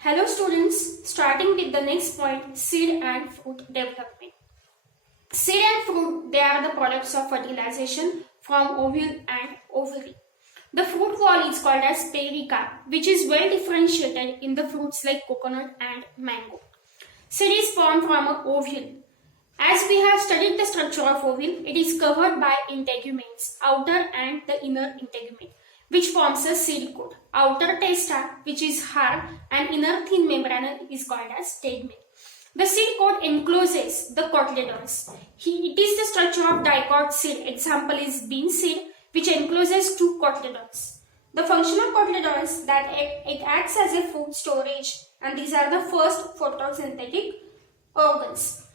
Hello students, starting with the next point, seed and fruit development. Seed and fruit, they are the products of fertilization from ovule and ovary. The fruit wall is called as pericarp, which is well differentiated in the fruits like coconut and mango. Seed is formed from an ovule. As we have studied the structure of ovule, it is covered by integuments, outer and the inner integument, which forms a seed coat. Outer testa, which is hard, and inner thin membrane is called as tegmen. The seed coat encloses the cotyledons. It is the structure of dicot seed. Example is bean seed, which encloses two cotyledons. The function of cotyledons that it acts as a food storage, and these are the first photosynthetic organs.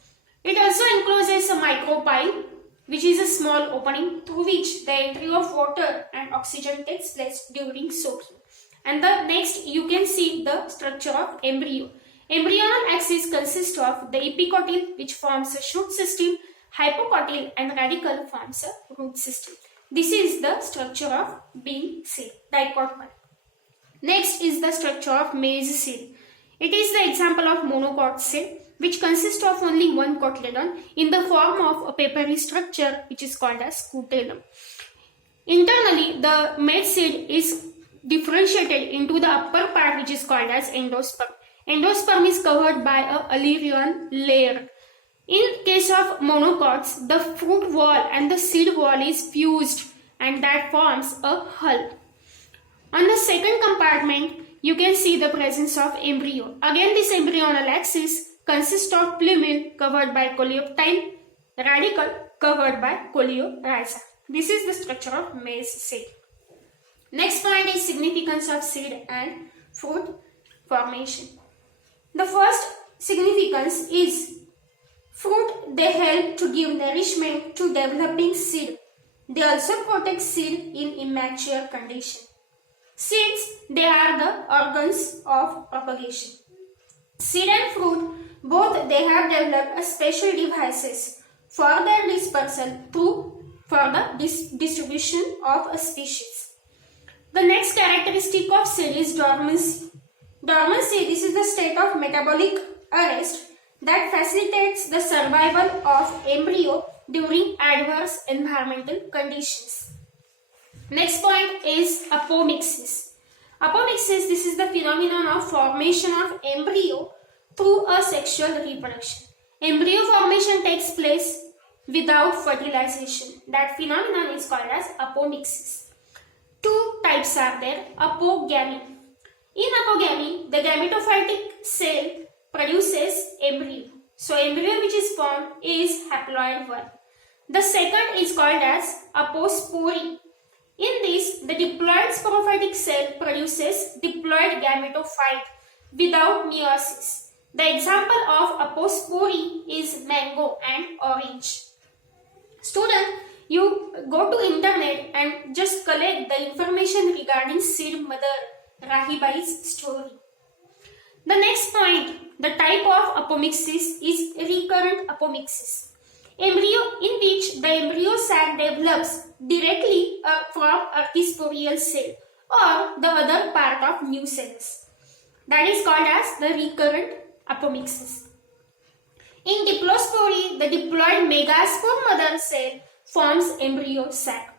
It also encloses a micropyle, which is a small opening through which the entry of water and oxygen takes place during soaking. And the next you can see the structure of embryo. Embryonal axis consists of the epicotyle, which forms a shoot system, hypocotyle, and radicle forms a root system. This is the structure of bean seed, dicot part. Next is the structure of maize seed. It is the example of monocot seed, which consists of only one cotyledon in the form of a papery structure which is called as scutellum. Internally, the maize seed is differentiated into the upper part which is called as endosperm. Endosperm is covered by a alerion layer. In case of monocots, the fruit wall and the seed wall is fused and that forms a hull. On the second compartment, you can see the presence of embryo. Again, this embryonal axis consists of plumule covered by coleoptile, radicle covered by coleorhiza. This is the structure of maize seed. Next point is significance of seed and fruit formation. The first significance is fruit, they help to give nourishment to developing seed. They also protect seed in immature condition. Seeds, they are the organs of propagation. Seed and fruit, both they have developed a special devices for their dispersal for the distribution of a species. The next characteristic of seed is dormancy. Dormancy, this is the state of metabolic arrest that facilitates the survival of embryo during adverse environmental conditions. Next point is apomixis. Apomixis, this is the phenomenon of formation of embryo through a sexual reproduction. Embryo formation takes place without fertilization. That phenomenon is called as apomixis. Two types are there, apogamy. In apogamy, the gametophytic cell produces embryo. So embryo which is formed is haploid 1. The second is called as apospory. In this, the diploid sporophytic cell produces diploid gametophyte without meiosis. The example of apospory is mango and orange. Student, you go to internet and just collect the information regarding seed mother Rahibai's story. The next point, the type of apomixis is recurrent apomixis. Embryo in which the embryo sac develops directly from archisporial cell or the other part of new cells. That is called as the recurrent apomixis. In diplospory, the diploid megaspore mother cell forms embryo sac.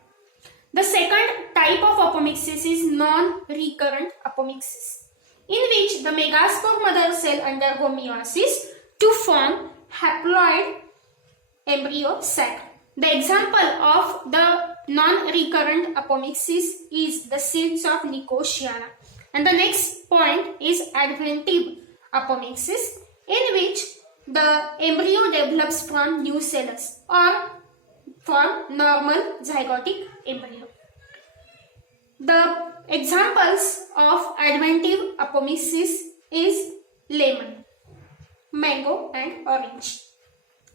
The second type of apomixis is non-recurrent apomixis, in which the megaspore mother cell undergo meiosis to form haploid embryo sac. The example of the non-recurrent apomixis is the seeds of Nicotiana. And the next point is adventive apomixis, in which the embryo develops from new cells or from normal zygotic embryo. The examples of adventive apomixis is lemon, mango, and orange.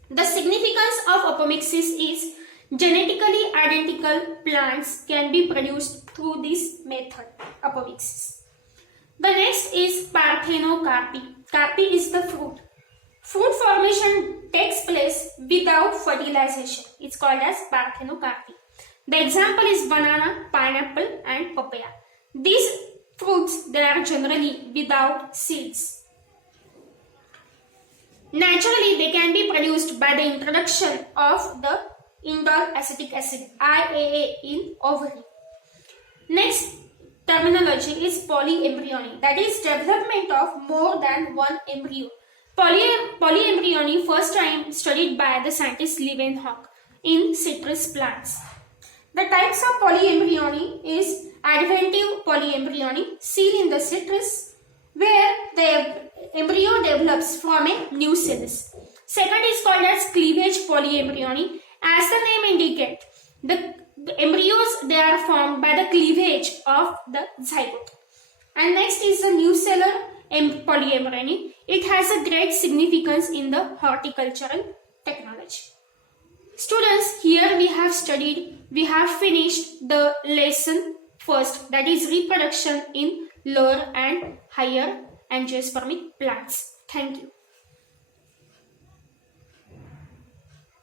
The significance of apomixis is genetically identical plants can be produced through this method, apomixis. The next is Parthenocarpy. Carpy is the fruit. Fruit formation takes place without fertilization. It's called as Parthenocarpy. The example is banana, pineapple, and papaya. These fruits, they are generally without seeds. Naturally, they can be produced by the introduction of the indole acetic acid IAA in ovary. Next terminology is polyembryony, that is development of more than one embryo. Polyembryony first time studied by the scientist Leeuwenhoek in citrus plants. The types of polyembryony is adventive polyembryony seen in the citrus where the embryo develops from a new cells. Second is called as cleavage polyembryony. As the name indicates, the embryos, they are formed by the cleavage of the zygote. And next is the nucellular polyembryony. It has a great significance in the horticultural technology. Students, here we have finished the lesson first, that is reproduction in lower and higher angiospermic plants. Thank you.